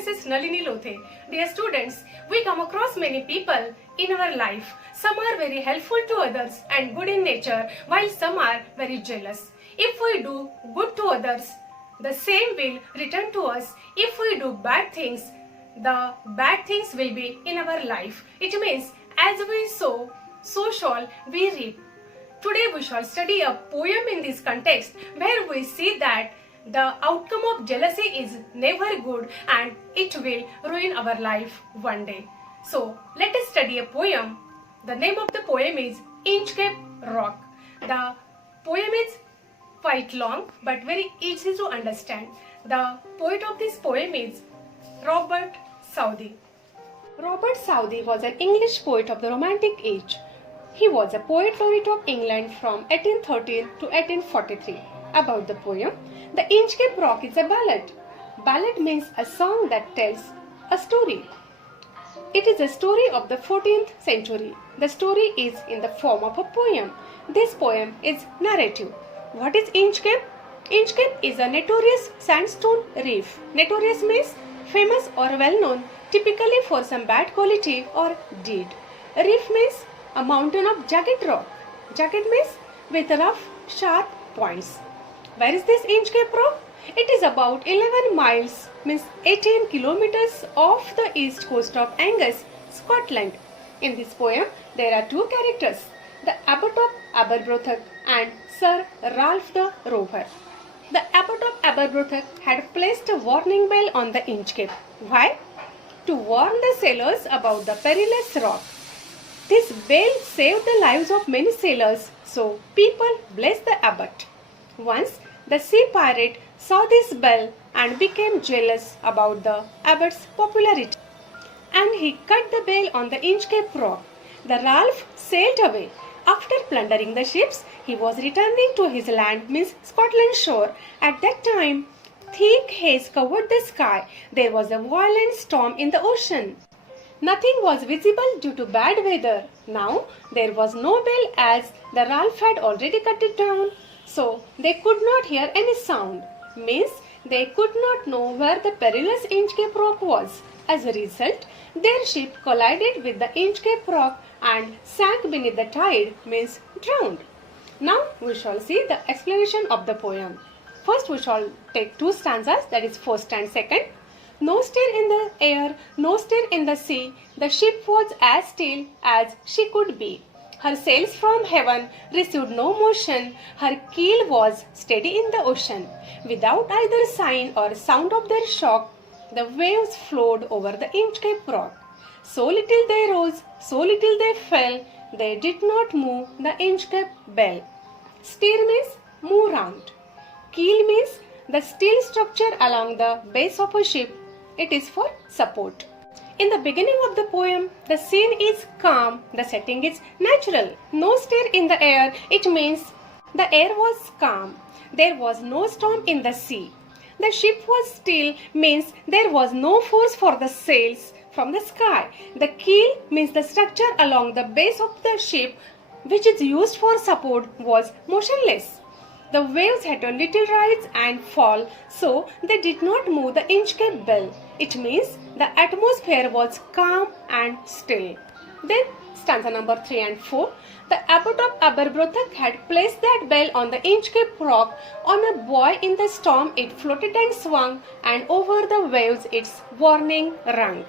Mrs. Nalini Lothe. Dear students, we come across many people in our life. Some are very helpful to others and good in nature, while some are very jealous. If we do good to others, the same will return to us. If we do bad things, the bad things will be in our life. It means as we sow, so shall we reap. Today we shall study a poem in this context where we see that the outcome of jealousy is never good and it will ruin our life one day. So let us study a poem. The name of the poem is Inchcape Rock. The poem is quite long but very easy to understand. The poet of this poem is Robert Southey. Robert Southey was an English poet of the Romantic age. He was a poet laureate of England from 1813 to 1843. About the poem, the Inchcape Rock is a ballad. Ballad means a song that tells a story. It is a story of the 14th century. The story is in the form of a poem. This poem is narrative. What is Inchcape? Inchcape is a notorious sandstone reef. Notorious means famous or well known, typically for some bad quality or deed. A reef means a mountain of jagged rock. Jagged means with rough, sharp points. Where is this Inchcape Rock? It is about 11 miles, means 18 kilometers off the east coast of Angus, Scotland. In this poem, there are two characters, the Abbot of Aberbrothock and Sir Ralph the Rover. The Abbot of Aberbrothock had placed a warning bell on the Inchcape. Why? To warn the sailors about the perilous rock. This bell saved the lives of many sailors, so people blessed the abbot. Once, the sea pirate saw this bell and became jealous about the abbot's popularity. And he cut the bell on the Inchcape Rock. The Ralph sailed away. After plundering the ships, he was returning to his land, means Scotland shore. At that time, thick haze covered the sky. There was a violent storm in the ocean. Nothing was visible due to bad weather. Now, there was no bell as the Ralph had already cut it down. So, they could not hear any sound. Means, they could not know where the perilous Inchcape Rock was. As a result, their ship collided with the Inchcape Rock and sank beneath the tide, means drowned. Now, we shall see the explanation of the poem. First, we shall take two stanzas, that is first and second. No stir in the air, no stir in the sea, the ship was as still as she could be. Her sails from heaven received no motion, her keel was steady in the ocean. Without either sign or sound of their shock, the waves flowed over the Inchcape Rock. So little they rose, so little they fell, they did not move the Inchcape bell. Steer means move round. Keel means the steel structure along the base of a ship. It is for support. In the beginning of the poem, the scene is calm, the setting is natural. No stir in the air, it means the air was calm. There was no storm in the sea. The ship was still, means there was no force for the sails from the sky. The keel means the structure along the base of the ship, which is used for support, was motionless. The waves had a little rise and fall, so they did not move the Inchcape bell. It means the atmosphere was calm and still. Then, stanza number 3 and 4. The Abbot of Aberbrothock had placed that bell on the Inchcape Rock. On a buoy in the storm it floated and swung, and over the waves its warning rung.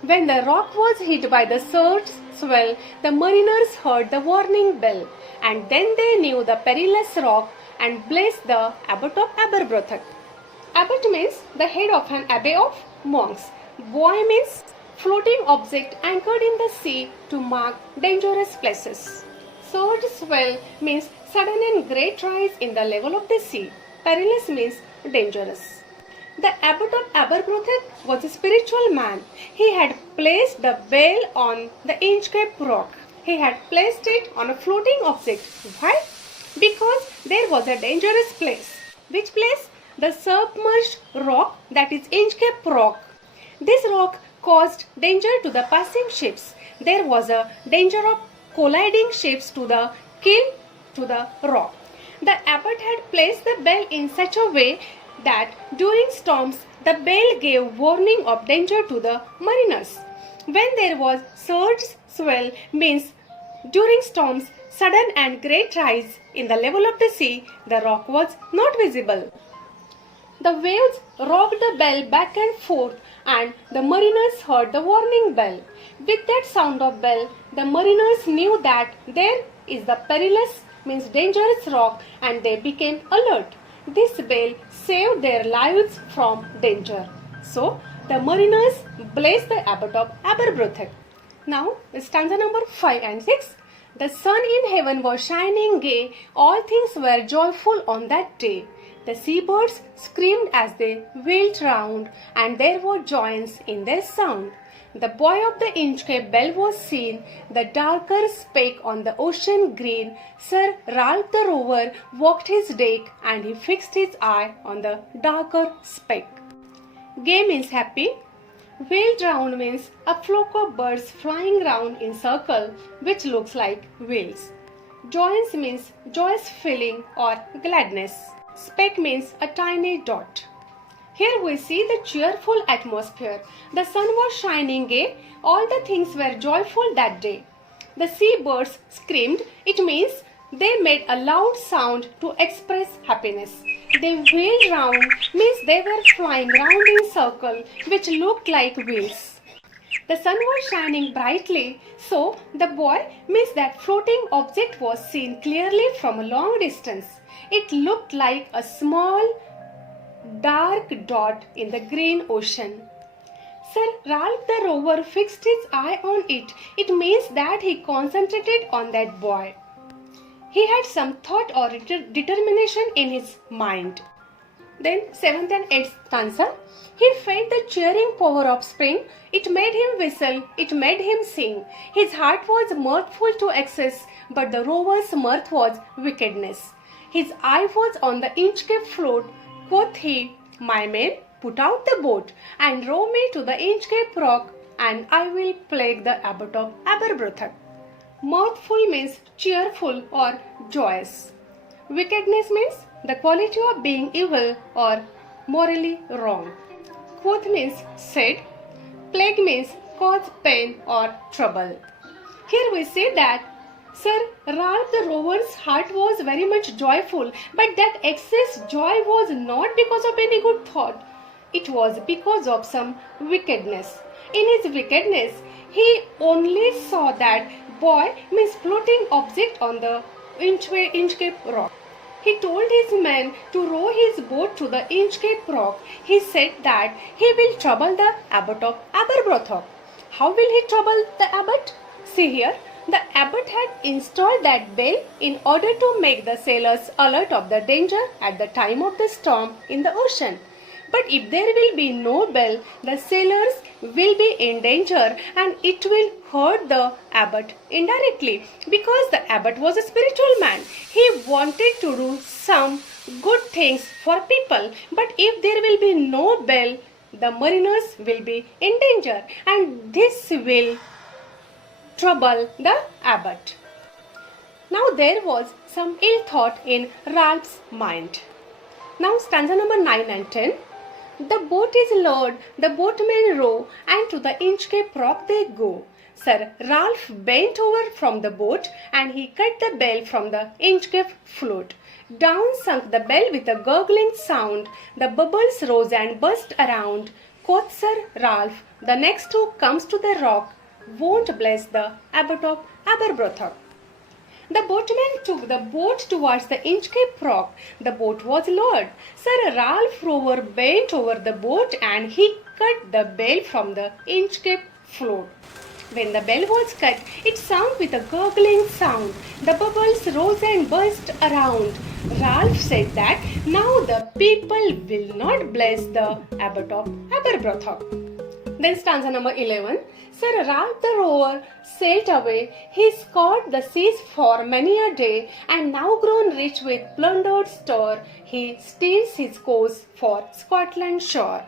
When the rock was hit by the surge swell, the mariners heard the warning bell, and then they knew the perilous rock and blessed the Abbot of Aberbrothock. Abbot means the head of an abbey of monks. Buoy means floating object anchored in the sea to mark dangerous places. Surge swell means sudden and great rise in the level of the sea. Perilous means dangerous. The Abbot of Aberbrothock was a spiritual man. He had placed the bell on the Inchcape Rock. He had placed it on a floating object. Why? Because there was a dangerous place. Which place? The submerged rock, that is Inchcape Rock. This rock caused danger to the passing ships. There was a danger of colliding ships to the keel to the rock. The abbot had placed the bell in such a way that during storms The bell gave warning of danger to the mariners. When there was surge, swell means during storms, sudden and great rise in the level of the sea, the rock was not visible. The waves rocked the bell back and forth, and the mariners heard the warning bell. With that sound of bell, the mariners knew that there is the perilous means dangerous rock, and they became alert. This bell saved their lives from danger. So, the mariners blessed the abbot of ICEBREAKERS. Now, stanza number 5 and 6. The sun in heaven was shining gay, all things were joyful on that day. The seabirds screamed as they wheeled round, and there was joyance in their sound. The buoy of the Inchcape bell was seen, the darker speck on the ocean green. Sir Ralph the rover walked his deck, and he fixed his eye on the darker speck. Gay means happy. Wheeled round means a flock of birds flying round in circle, which looks like wheels. Joyance means joyous feeling or gladness. Speck means a tiny dot. Here we see the cheerful atmosphere. The sun was shining gay. All the things were joyful that day. The seabirds screamed. It means they made a loud sound to express happiness. They wheeled round means they were flying round in circle, which looked like wheels. The sun was shining brightly, so the buoy means that floating object was seen clearly from a long distance. It looked like a small dark dot in the green ocean. Sir Ralph the rover fixed his eye on it. It means that he concentrated on that buoy. He had some thought or determination in his mind. Then 7th and 8th stanza. He felt the cheering power of spring. It made him whistle, it made him sing. His heart was mirthful to excess, but the rover's mirth was wickedness. His eye was on the Inchcape float. Quoth he, my men, put out the boat and row me to the Inchcape Rock, and I will plague the abbot of ICEBREAKERS. Mirthful means cheerful or joyous. Wickedness means the quality of being evil or morally wrong. Quoth means said. Plague means cause pain or trouble. Here we say that Sir Ralph the rover's heart was very much joyful, but that excess joy was not because of any good thought. It was because of some wickedness. In his wickedness, he only saw that buoy means floating object on the Inchcape Rock. He told his men to row his boat to the Inchcape Rock. He said that he will trouble the abbot of ICEBREAKERS. How will he trouble the abbot? See here, the abbot had installed that bell in order to make the sailors alert of the danger at the time of the storm in the ocean. But if there will be no bell, the sailors will be in danger, and it will hurt the abbot indirectly, because the abbot was a spiritual man. He wanted to do some good things for people, but if there will be no bell, the mariners will be in danger, and this will trouble the abbot. Now there was some ill thought in Ralph's mind. Now stanza number 9 and 10. The boat is lowered, the boatmen row, and to the Inchcape Rock they go. Sir Ralph bent over from the boat, and he cut the bell from the Inchcape float. Down sunk the bell with a gurgling sound. The bubbles rose and burst around. Quoth Sir Ralph, the next who comes to the rock won't bless the abbot of ICEBREAKERS. The boatmen took the boat towards the Inchcape Rock. The boat was lowered. Sir Ralph rover bent over the boat, and he cut the bell from the Inchcape float. When the bell was cut, it sounded with a gurgling sound. The bubbles rose and burst around. Ralph said that now the people will not bless the abbot of ICEBREAKERS. Then stanza number 11. Sir Ralph the rover sailed away. He scoured the seas for many a day, and now grown rich with plundered store, he steers his course for Scotland shore.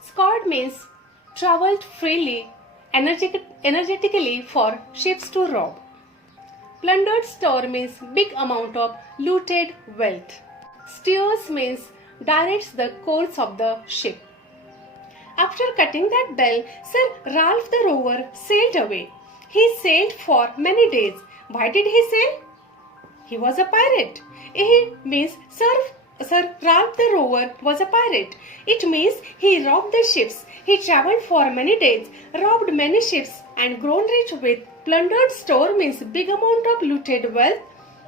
Scoured means travelled freely, energetically for ships to rob. Plundered store means big amount of looted wealth. Steers means directs the course of the ship. After cutting that bell, Sir Ralph the Rover sailed away. He sailed for many days. Why did he sail? He was a pirate. It means Sir Ralph the Rover was a pirate. It means he robbed the ships. He travelled for many days, robbed many ships and grown rich with plundered store means big amount of looted wealth.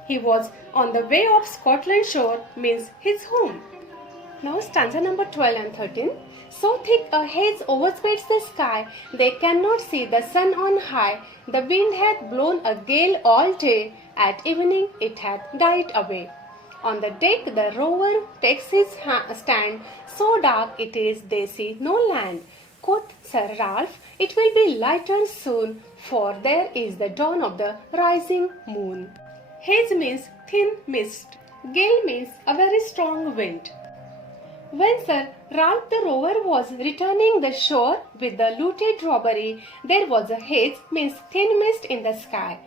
He was on the way of Scotland shore means his home. Now stanza number 12 and 13. So thick a haze overspreads the sky, they cannot see the sun on high. The wind hath blown a gale all day, at evening it hath died away. On the deck the rover takes his stand, so dark it is they see no land. Quoth Sir Ralph, it will be lighter soon, for there is the dawn of the rising moon. Haze means thin mist. Gale means a very strong wind. When Sir Ralph the Rover was returning the shore with the looted robbery, there was a haze means thin mist in the sky.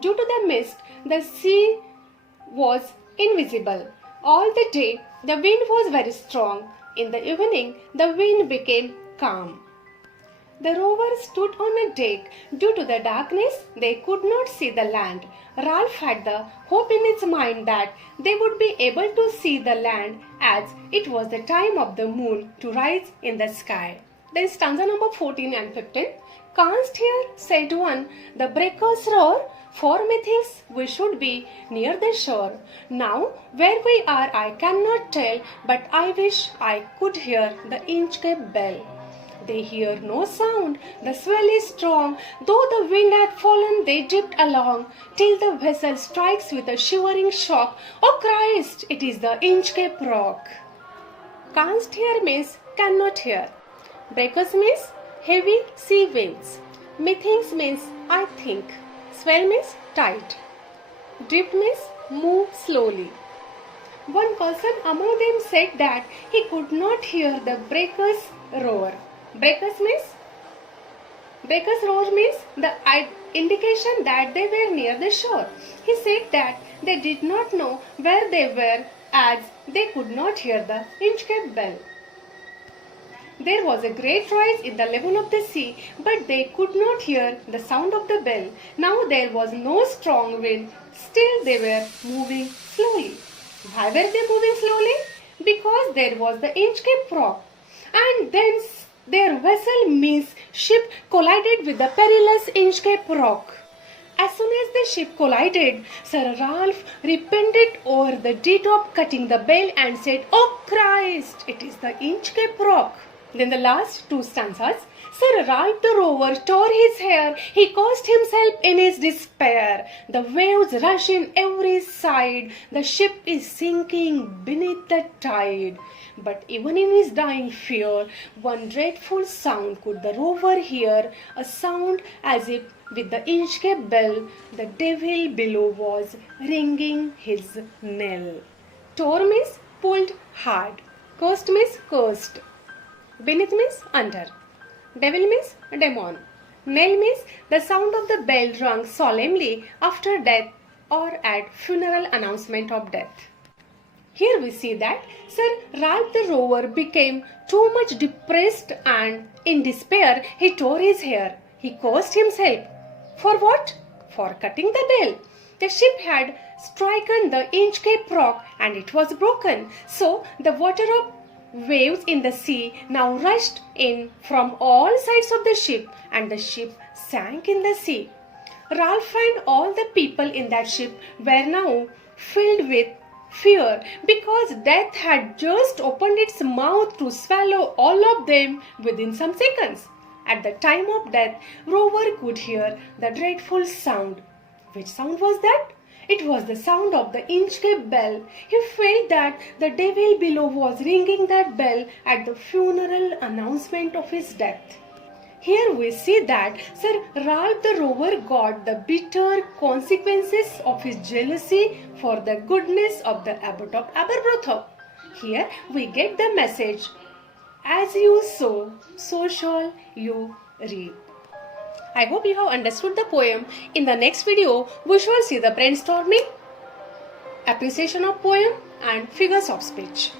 Due to the mist, the sea was invisible. All the day, the wind was very strong. In the evening, the wind became calm. The rover stood on a deck. Due to the darkness, they could not see the land. Ralph had the hope in his mind that they would be able to see the land as it was the time of the moon to rise in the sky. Then stanza number 14 and 15. Canst hear, said one, the breakers roar? For methinks we should be near the shore. Now, where we are I cannot tell, but I wish I could hear the Inchcape bell. They hear no sound, the swell is strong, though the wind hath fallen they drift along, till the vessel strikes with a shivering shock. O Christ, it is the Inchcape Rock. Canst hear means cannot hear. Breakers means heavy sea waves. Methinks means I think. Swell means tide. Drift means move slowly. One person among them said that he could not hear the breakers roar. Breakers roar means the indication that they were near the shore. He said that they did not know where they were as they could not hear the Inchcape bell. There was a great rise in the level of the sea, but they could not hear the sound of the bell. Now there was no strong wind, still they were moving slowly. Why were they moving slowly? Because there was the Inchcape Rock. And then their vessel means ship collided with the perilous Inchcape Rock. As soon as the ship collided, Sir Ralph repented over the deed of cutting the bell and said, "O Christ, it is the Inchcape Rock." Then the last two stanzas. Sir Ralph the Rover tore his hair, he cursed himself in his despair. The waves rush in every side, the ship is sinking beneath the tide. But even in his dying fear, one dreadful sound could the rover hear, a sound as if with the Inchcape bell, the devil below was ringing his knell. Tore means pulled hard, cursed means cursed. Beneath means under. Devil means demon. Knell means the sound of the bell rung solemnly after death or at funeral announcement of death. Here we see that Sir Ralph the Rover became too much depressed and in despair he tore his hair. He cursed himself. For what? For cutting the bell. The ship had stricken the Inchcape Rock and it was broken. So the water of waves in the sea now rushed in from all sides of the ship and the ship sank in the sea. Ralph and all the people in that ship were now filled with fear because death had just opened its mouth to swallow all of them within some seconds. At the time of death, Rover could hear the dreadful sound. Which sound was that? It was the sound of the Inchcape bell. He felt that the devil below was ringing that bell at the funeral announcement of his death. Here we see that Sir Ralph the Rover got the bitter consequences of his jealousy for the goodness of the Abbot of Aberbrothock. Here we get the message, as you sow, so shall you reap. I hope you have understood the poem. In the next video, we shall see the brainstorming, appreciation of poem and figures of speech.